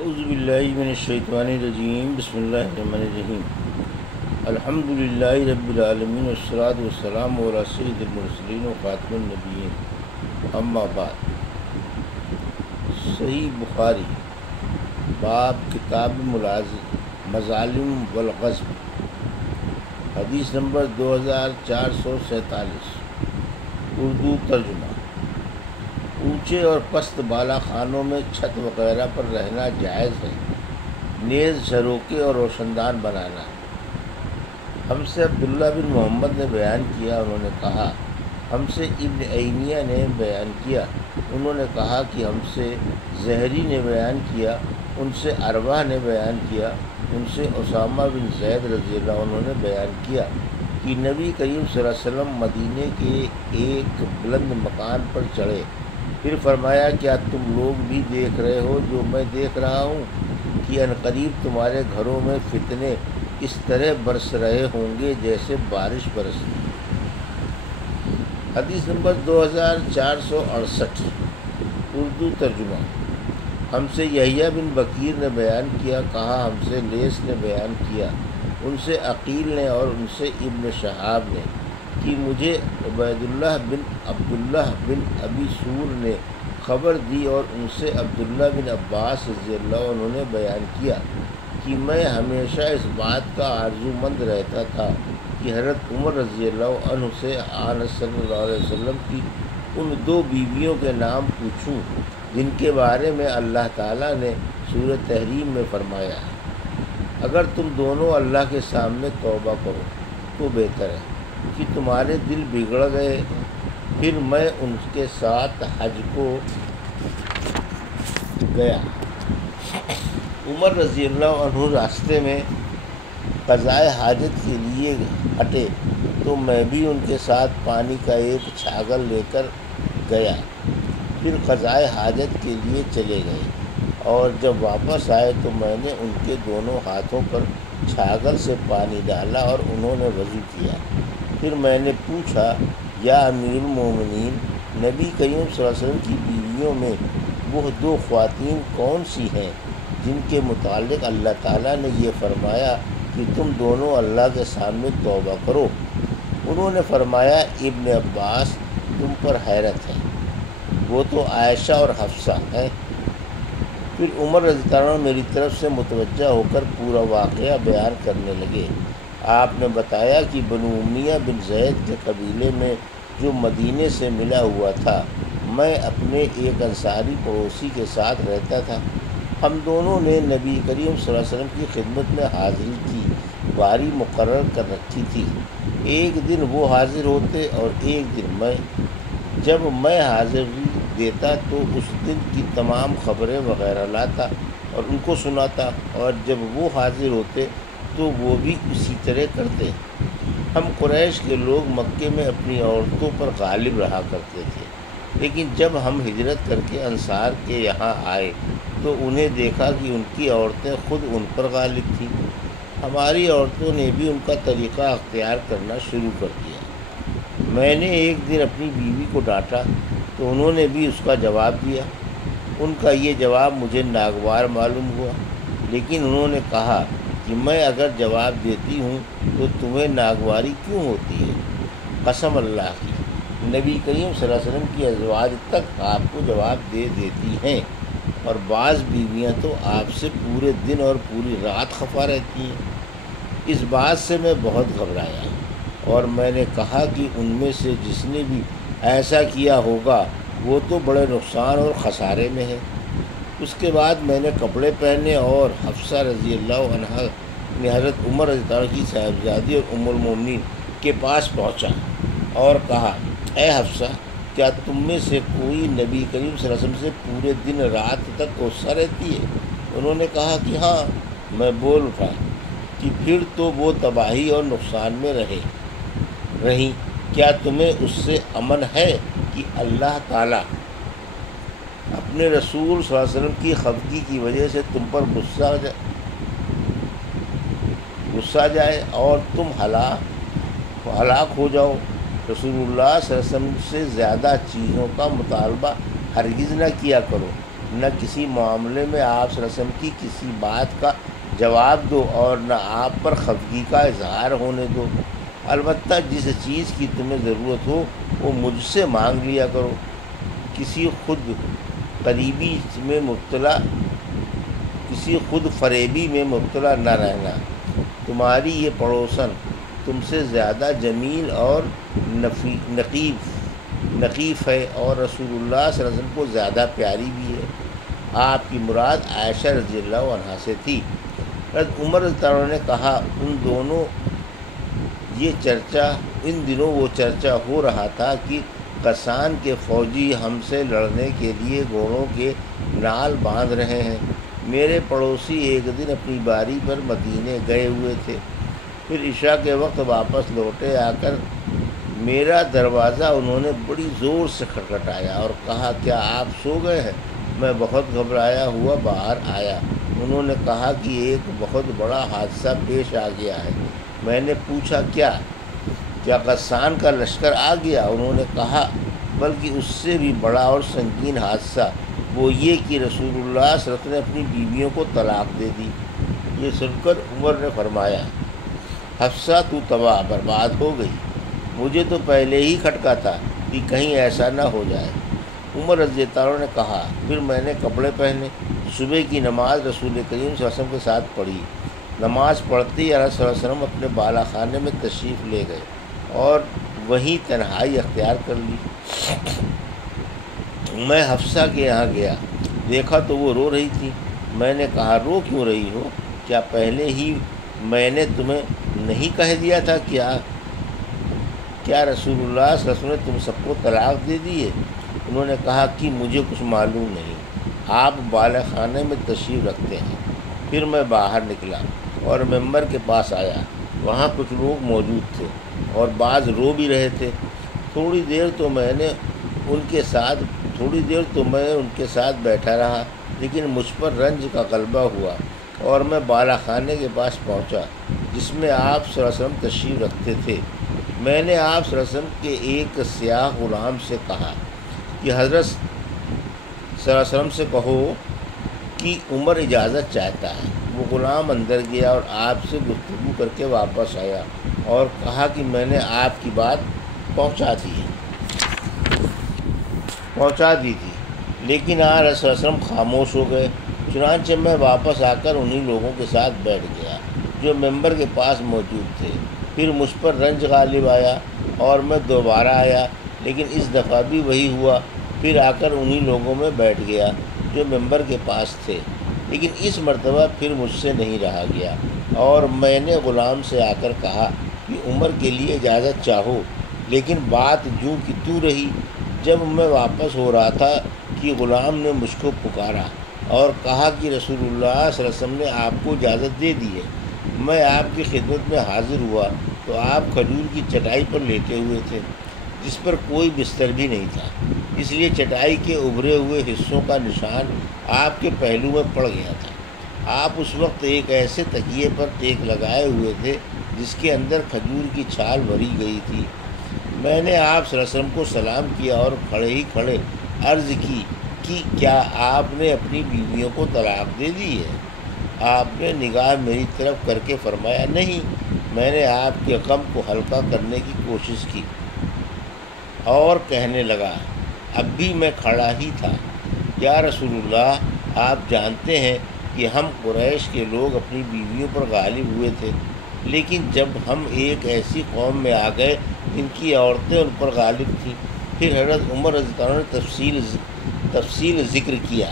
اعوذ باللہ من الشیطان الرجیم بسم اللہ الرحمن الرحیم الحمد للہ رب العالمین والصلاة والسلام علی سید المرسلین و خاتم النبیین اما بعد۔ صحیح بخاری باب کتاب مظالم والغصب، حدیث نمبر 2447، اردو ترجمہ۔ اونچے اور پست بالا خانوں میں چھت وغیرہ پر رہنا جائز ہے، نیز جھروکے اور روشندان بنانا۔ ہم سے عبداللہ بن محمد نے بیان کیا، انہوں نے کہا ہم سے ابن عینیہ نے بیان کیا، انہوں نے کہا کہ ہم سے زہری نے بیان کیا، ان سے ارواح نے بیان کیا، ان سے اسامہ بن زید رضی اللہ عنہ نے بیان کیا کہ نبی کریم صلی اللہ علیہ وسلم مدینے کے ایک بلند مکان پر چڑھے، پھر فرمایا کیا تم لوگ بھی دیکھ رہے ہو جو میں دیکھ رہا ہوں کہ عنقریب تمہارے گھروں میں فتنے اس طرح برس رہے ہوں گے جیسے بارش برستی۔ حدیث نمبر 2468، اردو ترجمہ۔ ہم سے یحییٰ بن بکیر نے بیان کیا، کہا ہم سے لیث نے بیان کیا، ان سے عقیل نے اور ان سے ابن شہاب نے کہ مجھے عبید اللہ بن عبداللہ بن ابی سور نے خبر دی، اور ان سے عبداللہ بن عباس رضی اللہ عنہ نے بیان کیا کہ میں ہمیشہ اس بات کا آرزو مند رہتا تھا کہ حضرت عمر رضی اللہ عنہ سے آن صلی اللہ علیہ وسلم کی ان دو بیویوں کے نام پوچھوں جن کے بارے میں اللہ تعالیٰ نے سورۃ تحریم میں فرمایا ہے، اگر تم دونوں اللہ کے سامنے توبہ کرو تو بہتر ہے کہ تمہارے دل بگڑ گئے۔ پھر میں ان کے ساتھ حج کو گیا۔ عمر رضی اللہ عنہ راستے میں قضائے حاجت کے لیے ہٹے تو میں بھی ان کے ساتھ پانی کا ایک چھاگل لے کر گیا، پھر قضائے حاجت کے لیے چلے گئے، اور جب واپس آئے تو میں نے ان کے دونوں ہاتھوں پر چھاگل سے پانی ڈالا اور انہوں نے وضو کیا۔ پھر میں نے پوچھا یا امیر المومنین، نبی کریم صلی اللہ علیہ وسلم کی بیویوں میں وہ دو خواتین کون سی ہیں جن کے متعلق اللہ تعالیٰ نے یہ فرمایا کہ تم دونوں اللہ کے سامنے توبہ کرو؟ انہوں نے فرمایا ابن عباس تم پر حیرت ہے، وہ تو عائشہ اور حفصہ ہیں۔ پھر عمر رضی اللہ عنہ میری طرف سے متوجہ ہو کر پورا واقعہ بیان کرنے لگے۔ آپ نے بتایا کہ بنو امیہ بن زید کے قبیلے میں جو مدینے سے ملا ہوا تھا، میں اپنے ایک انصاری پڑوسی کے ساتھ رہتا تھا۔ ہم دونوں نے نبی کریم صلی اللہ علیہ وسلم کی خدمت میں حاضری کی باری مقرر کر رکھی تھی، ایک دن وہ حاضر ہوتے اور ایک دن میں۔ جب میں حاضری دیتا تو اس دن کی تمام خبریں وغیرہ لاتا اور ان کو سناتا، اور جب وہ حاضر ہوتے تو وہ بھی اسی طرح کرتے۔ ہم قریش کے لوگ مکے میں اپنی عورتوں پر غالب رہا کرتے تھے، لیکن جب ہم ہجرت کر کے انصار کے یہاں آئے تو انہیں دیکھا کہ ان کی عورتیں خود ان پر غالب تھیں۔ ہماری عورتوں نے بھی ان کا طریقہ اختیار کرنا شروع کر دیا۔ میں نے ایک دن اپنی بیوی کو ڈانٹا تو انہوں نے بھی اس کا جواب دیا۔ ان کا یہ جواب مجھے ناگوار معلوم ہوا، لیکن انہوں نے کہا کہ میں اگر جواب دیتی ہوں تو تمہیں ناگواری کیوں ہوتی ہے؟ قسم اللہ کی، نبی کریم صلی اللہ علیہ وسلم کی ازواج تک آپ کو جواب دے دیتی ہیں، اور بعض بیویاں تو آپ سے پورے دن اور پوری رات خفا رہتی ہیں۔ اس بات سے میں بہت گھبرایا، اور میں نے کہا کہ ان میں سے جس نے بھی ایسا کیا ہوگا وہ تو بڑے نقصان اور خسارے میں ہے۔ اس کے بعد میں نے کپڑے پہنے اور حفصہ رضی اللہ عنہ نے حضرت عمر رضی اللہ عنہ کی صاحبزادی اور ام المومنین کے پاس پہنچا اور کہا اے حفصہ، کیا تم میں سے کوئی نبی کریم صلی اللہ علیہ وسلم سے پورے دن رات تک غصہ رہتی ہے؟ انہوں نے کہا کہ ہاں۔ میں بول اٹھا کہ پھر تو وہ تباہی اور نقصان میں رہیں، کیا تمہیں اس سے امن ہے کہ اللہ تعالیٰ اپنے رسول صلی اللہ علیہ وسلم کی خفگی کی وجہ سے تم پر غصہ جائے اور تم ہلاک ہو جاؤ؟ رسول اللہ صلی اللہ علیہ وسلم سے زیادہ چیزوں کا مطالبہ ہرگز نہ کیا کرو، نہ کسی معاملے میں آپ صلی اللہ علیہ وسلم کی کسی بات کا جواب دو اور نہ آپ پر خفگی کا اظہار ہونے دو۔ البتہ جس چیز کی تمہیں ضرورت ہو وہ مجھ سے مانگ لیا کرو۔ کسی خود فریبی میں مبتلا نہ رہنا۔ تمہاری یہ پڑوسن تم سے زیادہ جمیل اور نقیف ہے اور رسول اللہ صلی اللہ علیہ وسلم کو زیادہ پیاری بھی ہے۔ آپ کی مراد عائشہ رضی اللہ عنہا سے تھی۔ حضرت عمر رضی اللہ عنہ نے کہا، ان دنوں وہ چرچا ہو رہا تھا کہ غسان کے فوجی ہم سے لڑنے کے لیے گھوڑوں کے نال باندھ رہے ہیں۔ میرے پڑوسی ایک دن اپنی باری پر مدینے گئے ہوئے تھے، پھر عشاء کے وقت واپس لوٹے آ کر میرا دروازہ انہوں نے بڑی زور سے کھٹکھٹایا اور کہا، کیا آپ سو گئے ہیں؟ میں بہت گھبرایا ہوا باہر آیا۔ انہوں نے کہا کہ ایک بہت بڑا حادثہ پیش آ گیا ہے۔ میں نے پوچھا، کیا غسان کا لشکر آ گیا؟ انہوں نے کہا، بلکہ اس سے بھی بڑا اور سنگین حادثہ، وہ یہ کہ رسول اللہ صلی اللہ علیہ وسلم نے اپنی بیویوں کو طلاق دے دی۔ یہ سن کر عمر نے فرمایا، حفصہ تو تباہ برباد ہو گئی، مجھے تو پہلے ہی کھٹکا تھا کہ کہیں ایسا نہ ہو جائے۔ عمر رضی اللہ عنہ نے کہا، پھر میں نے کپڑے پہنے، صبح کی نماز رسول کریم صلی اللہ علیہ وسلم کے ساتھ پڑھی۔ نماز پڑھتے ہی رسول اللہ صلی اللہ علیہ وسلم اپنے بالا خانے میں تشریف لے گئے اور وہیں تنہائی اختیار کر لی۔ میں حفصہ کے یہاں گیا، دیکھا تو وہ رو رہی تھی۔ میں نے کہا، رو کیوں رہی ہو؟ کیا پہلے ہی میں نے تمہیں نہیں کہہ دیا تھا؟ کیا رسول اللہ صلی اللہ علیہ وسلم نے تم سب کو طلاق دے دی ہے؟ انہوں نے کہا کہ مجھے کچھ معلوم نہیں، آپ بالا خانے میں تشریف رکھتے ہیں۔ پھر میں باہر نکلا اور ممبر کے پاس آیا، وہاں کچھ لوگ موجود تھے اور بعض رو بھی رہے تھے۔ تھوڑی دیر تو میں ان کے ساتھ بیٹھا رہا، لیکن مجھ پر رنج کا غلبہ ہوا اور میں بالا خانے کے پاس پہنچا جس میں آپ صلی اللہ علیہ وسلم تشریف رکھتے تھے۔ میں نے آپ صلی اللہ علیہ وسلم کے ایک سیاہ غلام سے کہا کہ حضرت صلی اللہ علیہ وسلم سے کہو کہ عمر اجازت چاہتا ہے۔ وہ غلام اندر گیا اور آپ سے گفتگو کر کے واپس آیا اور کہا کہ میں نے آپ کی بات پہنچا دی تھی، لیکن رسول اللہ صلی اللہ علیہ وسلم خاموش ہو گئے۔ چنانچہ میں واپس آ کر انہی لوگوں کے ساتھ بیٹھ گیا جو ممبر کے پاس موجود تھے۔ پھر مجھ پر رنج غالب آیا اور میں دوبارہ آیا، لیکن اس دفعہ بھی وہی ہوا۔ پھر آ کر انہی لوگوں میں بیٹھ گیا جو ممبر کے پاس تھے، لیکن اس مرتبہ پھر مجھ سے نہیں رہا گیا اور میں نے غلام سے آ کر کہا کہ عمر کے لیے اجازت چاہو، لیکن بات یوں کی توں رہی۔ جب میں واپس ہو رہا تھا کہ غلام نے مجھ کو پکارا اور کہا کہ رسول اللہ صلی اللہ علیہ وسلم نے آپ کو اجازت دے دی ہے۔ میں آپ کی خدمت میں حاضر ہوا تو آپ کھجور کی چٹائی پر لیٹے ہوئے تھے جس پر کوئی بستر بھی نہیں تھا، اس لیے چٹائی کے ابھرے ہوئے حصوں کا نشان آپ کے پہلو میں پڑ گیا تھا۔ آپ اس وقت ایک ایسے تکیے پر ٹیک لگائے ہوئے تھے جس کے اندر کھجور کی چھال بھری گئی تھی۔ میں نے آپ صلی اللہ علیہ وسلم کو سلام کیا اور کھڑے عرض کی کہ کیا آپ نے اپنی بیویوں کو طلاق دے دی ہے؟ آپ نے نگاہ میری طرف کر کے فرمایا، نہیں۔ میں نے آپ کے غم کو ہلکا کرنے کی کوشش کی اور کہنے لگا، اب بھی میں کھڑا ہی تھا، یا رسول اللہ، آپ جانتے ہیں کہ ہم قریش کے لوگ اپنی بیویوں پر غالب ہوئے تھے، لیکن جب ہم ایک ایسی قوم میں آ گئے جن کی عورتیں ان پر غالب تھیں۔ پھر حضرت عمر رضی اللہ عنہ نے تفصیل ذکر کیا۔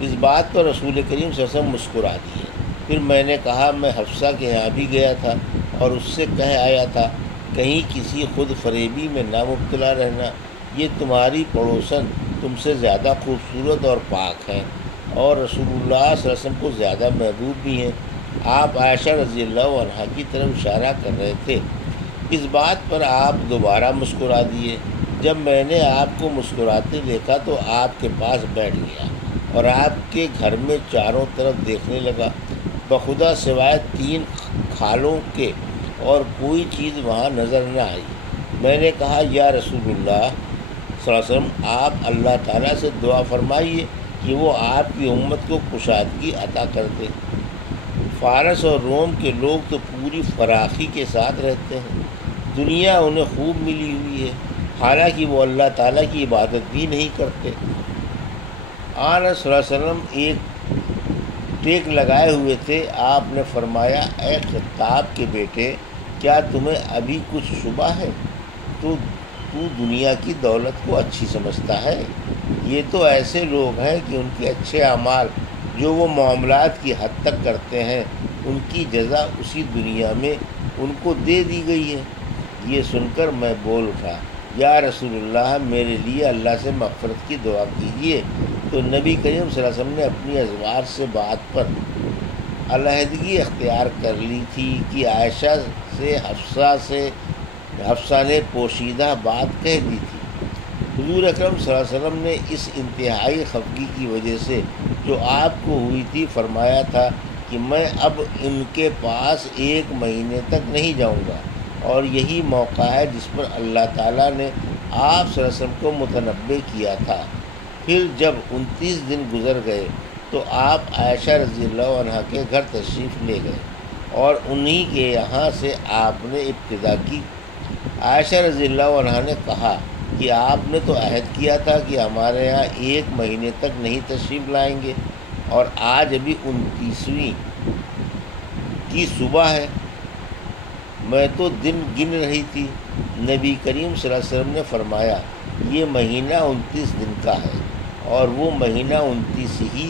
اس بات پر رسول کریم صلی اللہ علیہ وسلم مسکرا دیے۔ پھر میں نے کہا، میں حفصہ کے یہاں بھی گیا تھا اور اس سے کہہ آیا تھا، کہیں کسی خود فریبی میں نہ مبتلا رہنا، یہ تمہاری پڑوسن تم سے زیادہ خوبصورت اور پاک ہیں اور رسول اللہ صلی اللہ علیہ وسلم کو زیادہ محبوب بھی ہیں۔ آپ عائشہ رضی اللہ عنہا کی طرف اشارہ کر رہے تھے۔ اس بات پر آپ دوبارہ مسکرا دیے۔ جب میں نے آپ کو مسکراتے دیکھا تو آپ کے پاس بیٹھ گیا اور آپ کے گھر میں چاروں طرف دیکھنے لگا۔ بخدا سوائے 3 کھالوں کے اور کوئی چیز وہاں نظر نہ آئی۔ میں نے کہا، یا رسول اللہ صلی اللہ علیہ وسلم، آپ اللہ تعالیٰ سے دعا فرمائیے کہ وہ آپ کی امت کو کشادگی عطا کر دے۔ فارس اور روم کے لوگ تو پوری فراخی کے ساتھ رہتے ہیں، دنیا انہیں خوب ملی ہوئی ہے، حالانکہ وہ اللہ تعالیٰ کی عبادت بھی نہیں کرتے۔ آن صلی اللہ علیہ وسلم ایک ٹیک لگائے ہوئے تھے۔ آپ نے فرمایا، اے خطاب کے بیٹے، کیا تمہیں ابھی کچھ شبہ ہے؟ تو دنیا کی دولت کو اچھی سمجھتا ہے؟ یہ تو ایسے لوگ ہیں کہ ان کے اچھے اعمال جو وہ معاملات کی حد تک کرتے ہیں، ان کی جزا اسی دنیا میں ان کو دے دی گئی ہے۔ یہ سن کر میں بول اٹھا، یا رسول اللہ، میرے لیے اللہ سے مغفرت کی دعا کیجیے۔ تو نبی کریم صلی اللہ علیہ وسلم نے اپنی ازواج سے بات پر علیحدگی اختیار کر لی تھی کہ عائشہ سے حفصہ نے پوشیدہ بات کہہ دی تھی۔ حضور اکرم صلی اللہ علیہ وسلم نے اس انتہائی خفگی کی وجہ سے جو آپ کو ہوئی تھی فرمایا تھا کہ میں اب ان کے پاس 1 مہینے تک نہیں جاؤں گا، اور یہی موقع ہے جس پر اللہ تعالیٰ نے آپ صلی اللہ علیہ وسلم کو متنبع کیا تھا۔ پھر جب 29 دن گزر گئے تو آپ عائشہ رضی اللہ عنہا کے گھر تشریف لے گئے اور انہی کے یہاں سے آپ نے ابتدا کی۔ عائشہ رضی اللہ عنہا نے کہا کہ آپ نے تو عہد کیا تھا کہ ہمارے یہاں 1 مہینے تک نہیں تشریف لائیں گے، اور آج ابھی 29ویں کی صبح ہے، میں تو دن گن رہی تھی۔ نبی کریم صلی اللہ علیہ وسلم نے فرمایا، یہ مہینہ 29 دن کا ہے، اور وہ مہینہ 29 ہی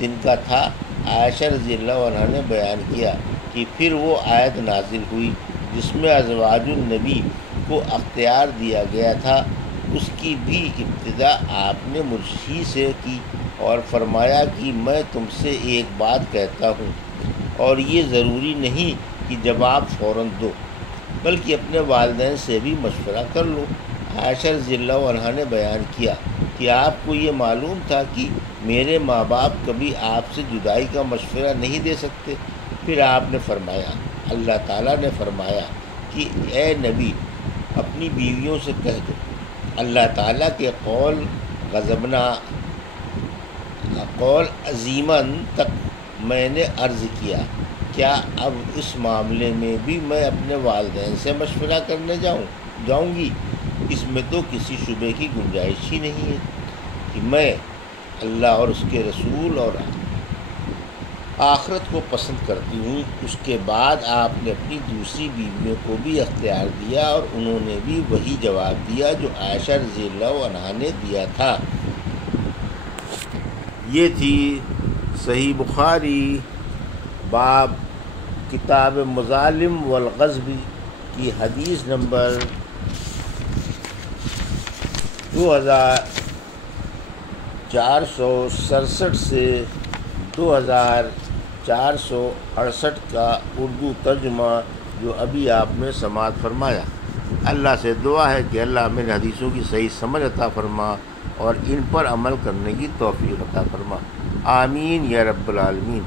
دن کا تھا۔ عائشہ رضی اللہ عنہا نے بیان کیا کہ پھر وہ آیت نازل ہوئی جس میں ازواج النبی کو اختیار دیا گیا تھا، اس کی بھی ابتدا آپ نے مجھ ہی سے کی، اور فرمایا کہ میں تم سے ایک بات کہتا ہوں، اور یہ ضروری نہیں کہ جواب فوراً دو، بلکہ اپنے والدین سے بھی مشورہ کر لو۔ عائشہ رضی اللہ عنہا نے بیان کیا کہ آپ کو یہ معلوم تھا کہ میرے ماں باپ کبھی آپ سے جدائی کا مشورہ نہیں دے سکتے۔ پھر آپ نے فرمایا، اللہ تعالیٰ نے فرمایا کہ اے نبی، اپنی بیویوں سے کہہ دو، اللہ تعالیٰ کے قول عظیماً تک میں نے عرض کیا، کیا اب اس معاملے میں بھی میں اپنے والدین سے مشورہ کرنے جاؤں گی؟ اس میں تو کسی شبے کی گنجائش ہی نہیں ہے کہ میں اللہ اور اس کے رسول اور آخرت کو پسند کرتی ہوں۔ اس کے بعد آپ نے اپنی دوسری بیویوں کو بھی اختیار دیا، اور انہوں نے بھی وہی جواب دیا جو عائشہ رضی اللہ عنہا نے دیا تھا۔ یہ تھی صحیح بخاری باب کتاب مظالم والغصب کی حدیث نمبر 2467 سے 2468 کا اردو ترجمہ جو ابھی آپ نے سماعت فرمایا۔ اللہ سے دعا ہے کہ اللہ ہمیں حدیثوں کی صحیح سمجھ عطا فرما اور ان پر عمل کرنے کی توفیق عطا فرما، آمین یا رب العالمین۔